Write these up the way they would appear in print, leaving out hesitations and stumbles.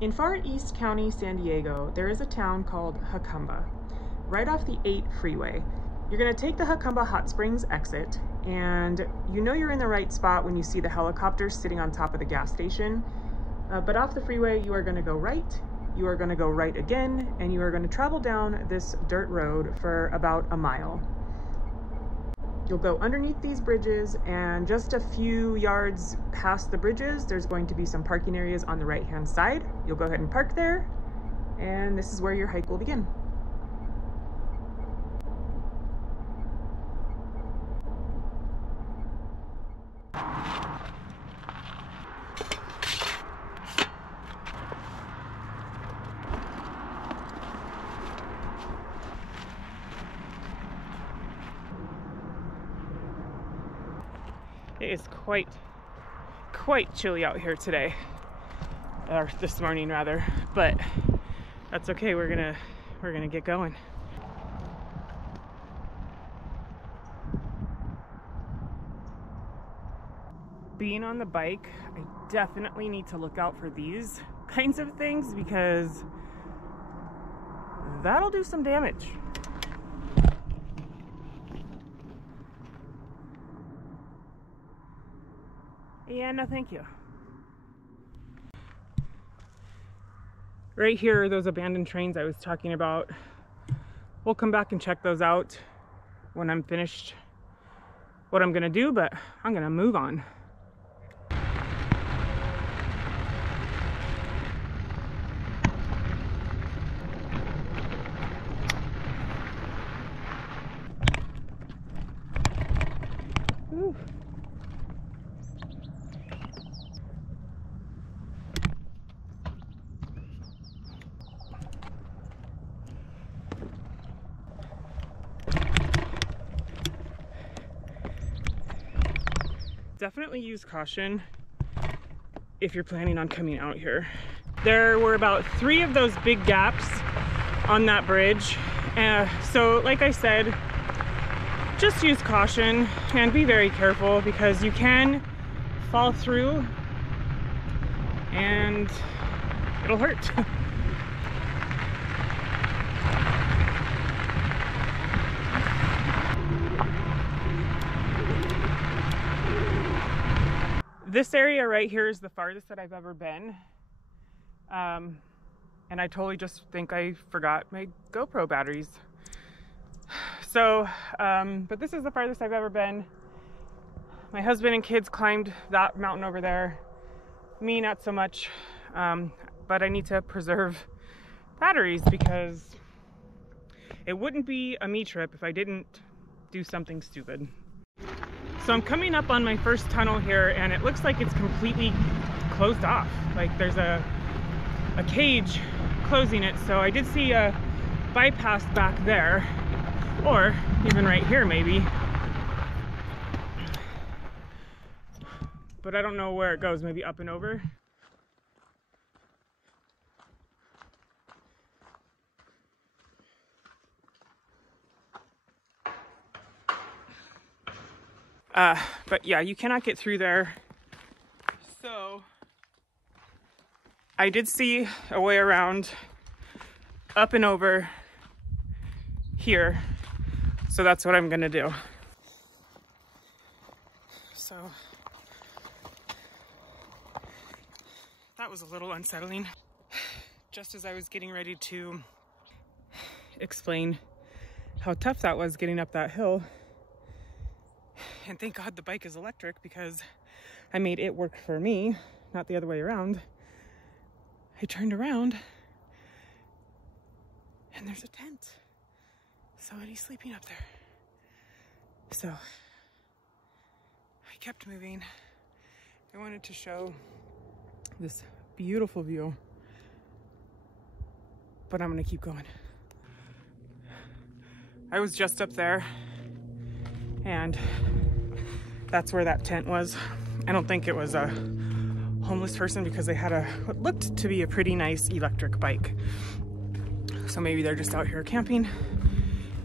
In Far East County, San Diego, there is a town called Jacumba, right off the 8 freeway. You're gonna take the Jacumba Hot Springs exit, and you know you're in the right spot when you see the helicopters sitting on top of the gas station. But off the freeway, you are gonna go right, you are gonna go right again, and you are gonna travel down this dirt road for about a mile. You'll go underneath these bridges, and just a few yards past the bridges, there's going to be some parking areas on the right-hand side. You'll go ahead and park there, and this is where your hike will begin. It is quite chilly out here today, or this morning rather, but that's okay. We're gonna get going. Being on the bike, I definitely need to look out for these kinds of things because that'll do some damage. Yeah, no thank you. Right here are those abandoned trains I was talking about. We'll come back and check those out when I'm finished what I'm gonna do, but I'm gonna move on. Ooh. Definitely use caution if you're planning on coming out here. There were about 3 of those big gaps on that bridge. So like I said, just use caution and be very careful because you can fall through and it'll hurt. This area right here is the farthest that I've ever been. And I totally just think I forgot my GoPro batteries. So, but this is the farthest I've ever been. My husband and kids climbed that mountain over there. Me, not so much. But I need to preserve batteries because it wouldn't be a me trip if I didn't do something stupid. So I'm coming up on my first tunnel here and it looks like it's completely closed off. Like there's a cage closing it. So I did see a bypass back there, or even right here maybe. But I don't know where it goes, maybe up and over. But yeah, you cannot get through there. So I did see a way around up and over here. So that's what I'm gonna do. So that was a little unsettling. Just as I was getting ready to explain how tough that was getting up that hill. And thank God the bike is electric because I made it work for me, not the other way around. I turned around and there's a tent. Somebody's sleeping up there. So I kept moving. I wanted to show this beautiful view, but I'm gonna keep going. I was just up there and that's where that tent was. I don't think it was a homeless person because they had what looked to be a pretty nice electric bike. So maybe they're just out here camping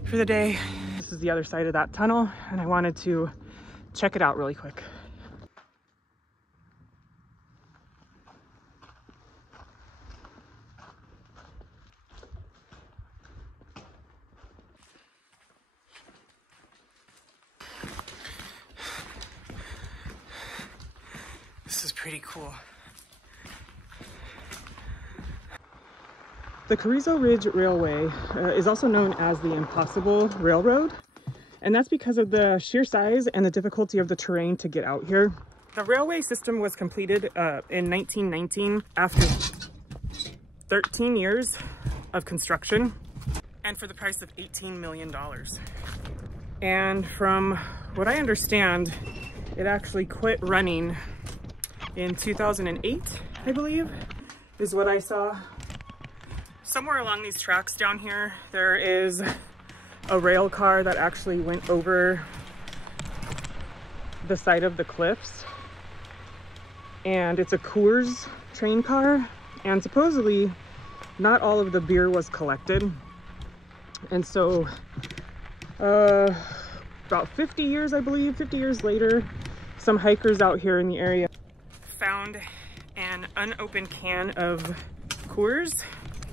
for the day. This is the other side of that tunnel and I wanted to check it out really quick. This is pretty cool. The Carrizo Ridge Railway is also known as the Impossible Railroad, and that's because of the sheer size and the difficulty of the terrain to get out here. The railway system was completed in 1919 after 13 years of construction, and for the price of $18 million. And from what I understand, it actually quit running in 2008, I believe, is what I saw. Somewhere along these tracks down here, there is a rail car that actually went over the side of the cliffs. And it's a Coors train car. And supposedly, not all of the beer was collected. And so, about 50 years, I believe, 50 years later, some hikers out here in the area found an unopened can of Coors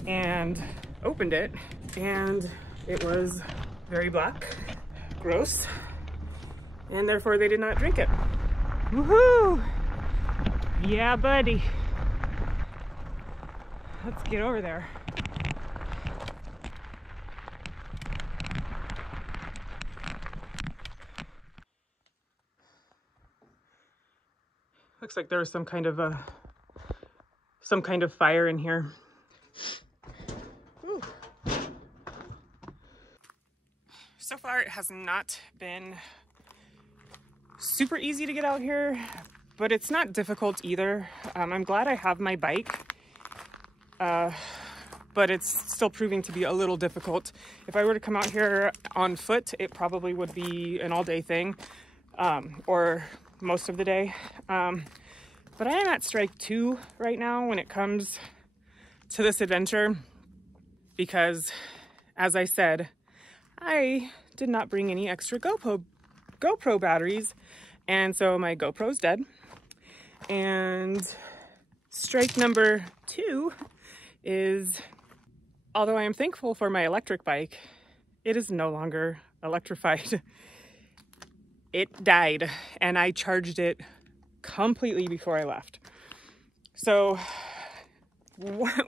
and opened it, and it was very black, gross, and therefore they did not drink it. Woohoo! Yeah, buddy. Let's get over there. Looks like there was some kind of fire in here. Ooh. So far, it has not been super easy to get out here, but it's not difficult either. I'm glad I have my bike, but it's still proving to be a little difficult. If I were to come out here on foot, it probably would be an all-day thing, or most of the day. But I am at strike 2 right now when it comes to this adventure, because, as I said, I did not bring any extra GoPro batteries, and so my GoPro's dead. And strike number 2 is, although I am thankful for my electric bike, it is no longer electrified. It died, and I charged it completely before I left. So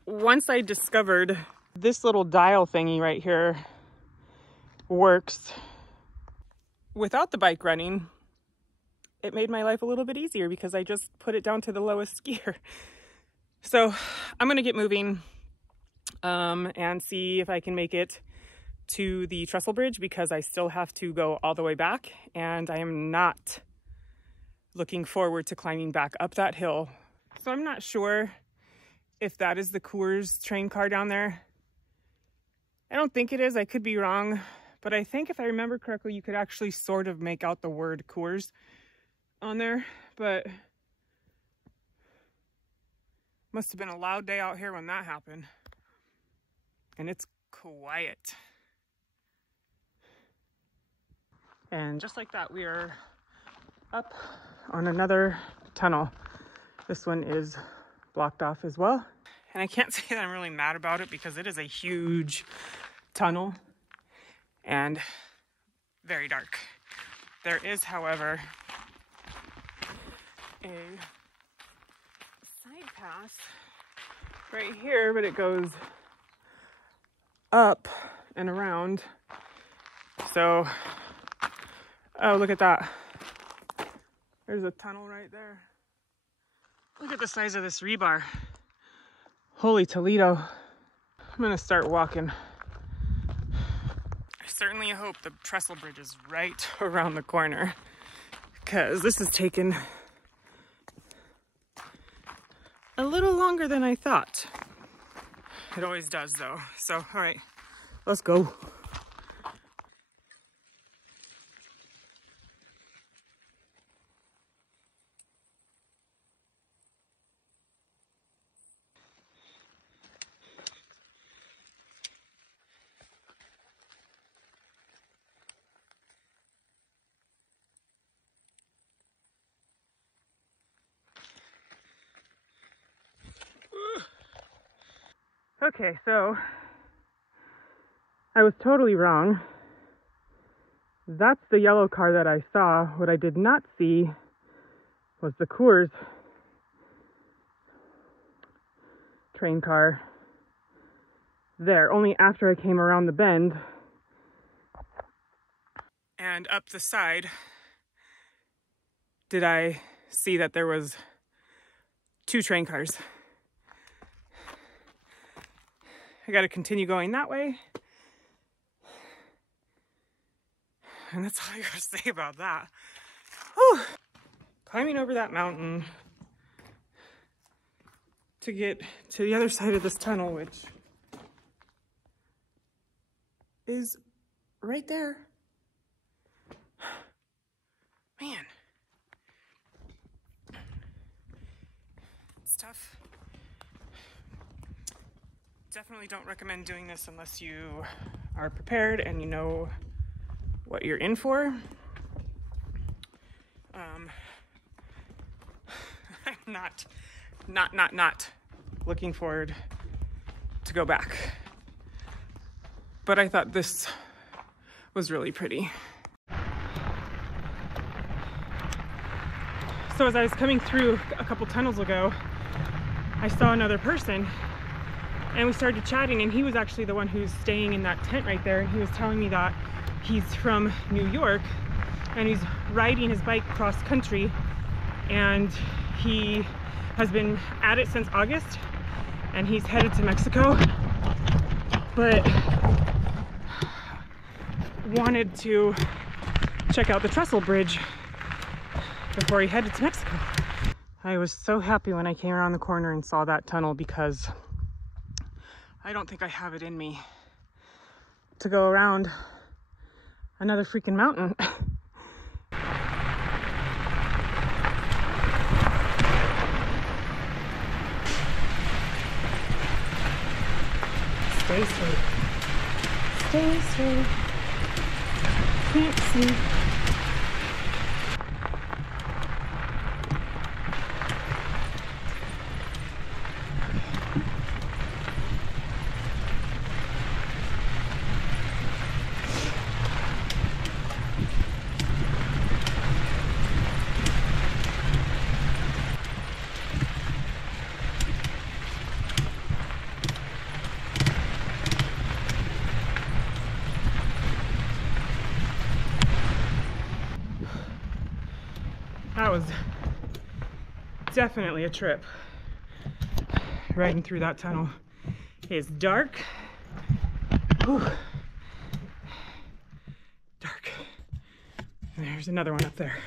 once I discovered this little dial thingy right here works without the bike running, it made my life a little bit easier because I just put it down to the lowest gear. So I'm gonna get moving and see if I can make it to the Trestle Bridge, because I still have to go all the way back, and I am not looking forward to climbing back up that hill. So I'm not sure if that is the Coors train car down there. I don't think it is. I could be wrong, but I think if I remember correctly, you could actually sort of make out the word Coors on there. But must have been a loud day out here when that happened. And it's quiet. And just like that, we are up on another tunnel. This one is blocked off as well. And I can't say that I'm really mad about it, because it is a huge tunnel and very dark. There is, however, a side path right here, but it goes up and around. So, oh, look at that. There's a tunnel right there. Look at the size of this rebar. Holy Toledo. I'm gonna start walking. I certainly hope the Trestle Bridge is right around the corner, because this has taken a little longer than I thought. It always does though. So, all right, let's go. Okay, so I was totally wrong. That's the yellow car that I saw. What I did not see was the Coors train car there. Only after I came around the bend and up the side did I see that there was 2 train cars. I got to continue going that way. And that's all I got to say about that. Whew. Climbing over that mountain to get to the other side of this tunnel, which is right there. Man. It's tough. Definitely don't recommend doing this unless you are prepared and you know what you're in for. I'm not looking forward to go back. But I thought this was really pretty. So as I was coming through a couple tunnels ago, I saw another person and we started chatting, and he was actually the one who's staying in that tent right there. And he was telling me that he's from New York and he's riding his bike cross country, and he has been at it since August and he's headed to Mexico, but wanted to check out the Trestle Bridge before he headed to Mexico. I was so happy when I came around the corner and saw that tunnel, because I don't think I have it in me to go around another freaking mountain. Stay straight. Stay straight. Can't see. That was definitely a trip, riding through that tunnel. It's dark. Whew. Dark. And there's another one up there.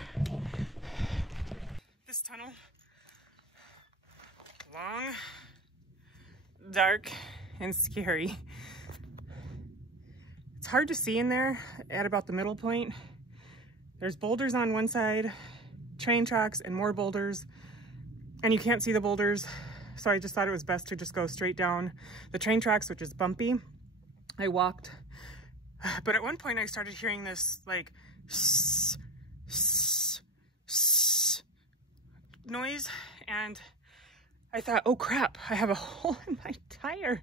This tunnel, long, dark, and scary. It's hard to see in there at about the middle point. There's boulders on one side, train tracks, and more boulders, and you can't see the boulders, so I just thought it was best to just go straight down the train tracks, which is bumpy. I walked, but at one point I started hearing this like noise, and I thought, oh crap, I have a hole in my tire.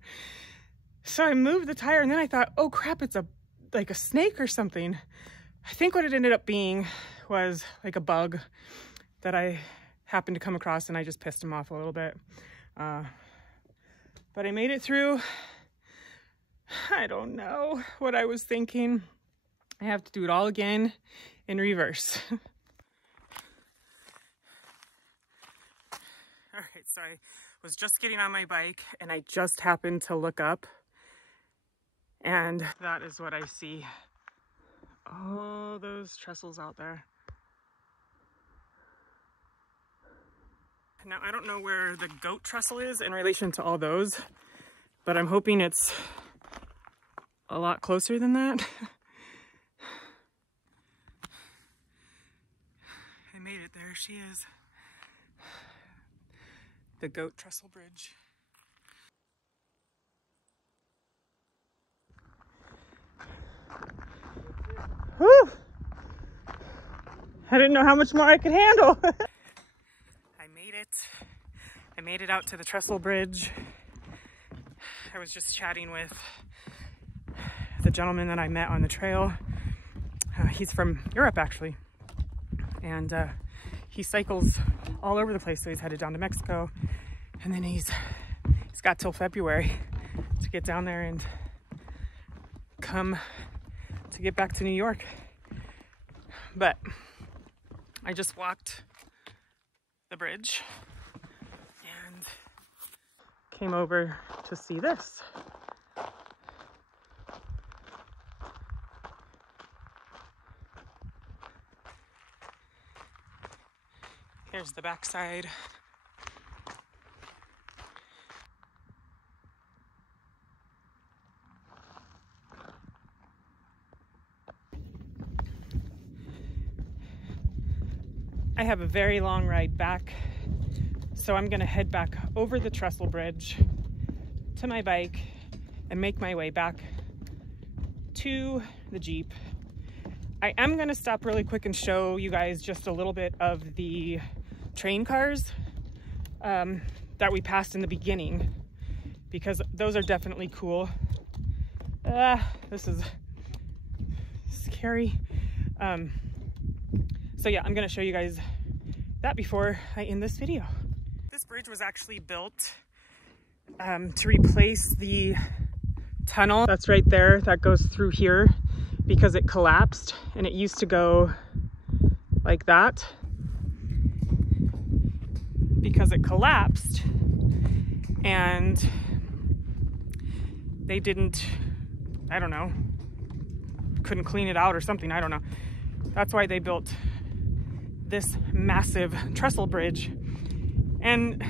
So I moved the tire, and then I thought, oh crap, it's like a snake or something. I think what it ended up being was like a bug that I happened to come across, and I just pissed him off a little bit. But I made it through. I don't know what I was thinking. I have to do it all again in reverse. All right, so I was just getting on my bike and I just happened to look up, and that is what I see. Oh, those trestles out there. Now, I don't know where the goat trestle is in relation to all those, but I'm hoping it's a lot closer than that. I made it. There she is. The goat trestle bridge. Whew! I didn't know how much more I could handle. I made it out to the Trestle Bridge. I was just chatting with the gentleman that I met on the trail. He's from Europe, actually. And he cycles all over the place. So he's headed down to Mexico. And then he's It's got till February to get down there and come to get back to New York. But I just walked the bridge and came over to see this. Here's the backside. I have a very long ride back, so I'm gonna head back over the Trestle Bridge to my bike and make my way back to the Jeep. I am gonna stop really quick and show you guys just a little bit of the train cars that we passed in the beginning, because those are definitely cool. This is scary. So yeah, I'm gonna show you guys that before I end this video. This bridge was actually built to replace the tunnel that's right there that goes through here, because it collapsed and it used to go like that. Because it collapsed and they didn't, I don't know, couldn't clean it out or something, I don't know. That's why they built this massive trestle bridge. And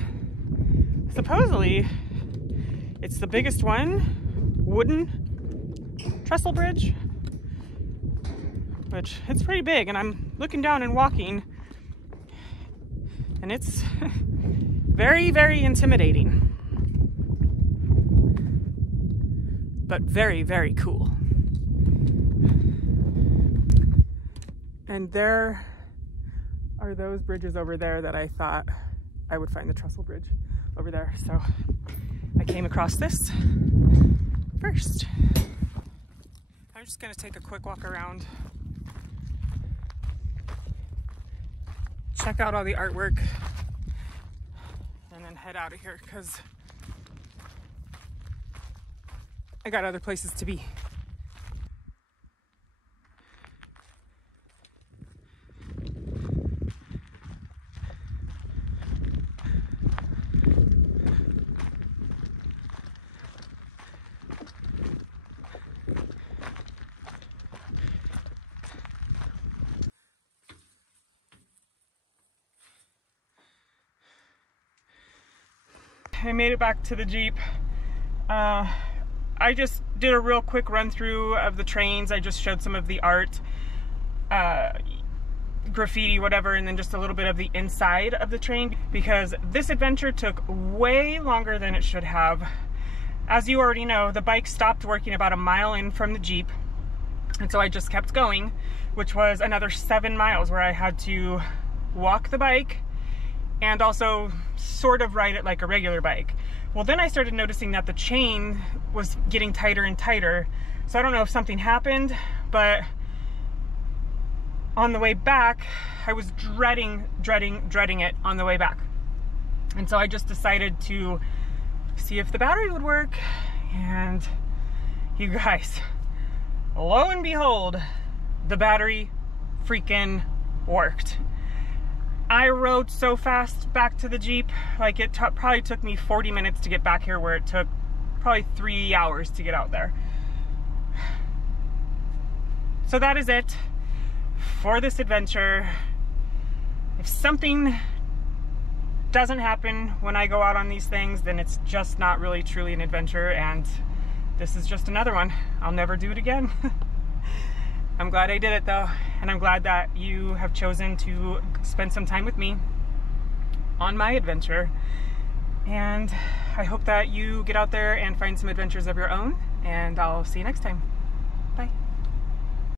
supposedly it's the biggest one, wooden trestle bridge, which it's pretty big. And I'm looking down and walking, and it's very, very intimidating, but very, very cool. And there are those bridges over there that I thought I would find the Trestle Bridge over there. So I came across this first. I'm just gonna take a quick walk around, check out all the artwork, and then head out of here because I got other places to be. I made it back to the Jeep. I just did a real quick run through of the trains. I just showed some of the art, graffiti, whatever, and then just a little bit of the inside of the train, because this adventure took way longer than it should have. As you already know, the bike stopped working about a mile in from the Jeep, and so I just kept going, which was another 7 miles where I had to walk the bike and also sort of ride it like a regular bike. Well, then I started noticing that the chain was getting tighter and tighter. So I don't know if something happened, but on the way back, I was dreading it on the way back. And so I just decided to see if the battery would work. And you guys, lo and behold, the battery freaking worked. I rode so fast back to the Jeep, like it probably took me 40 minutes to get back here, where it took probably 3 hours to get out there. So that is it for this adventure. If something doesn't happen when I go out on these things, then it's just not really truly an adventure, and this is just another one. I'll never do it again. I'm glad I did it though, and I'm glad that you have chosen to spend some time with me on my adventure. And I hope that you get out there and find some adventures of your own, and I'll see you next time.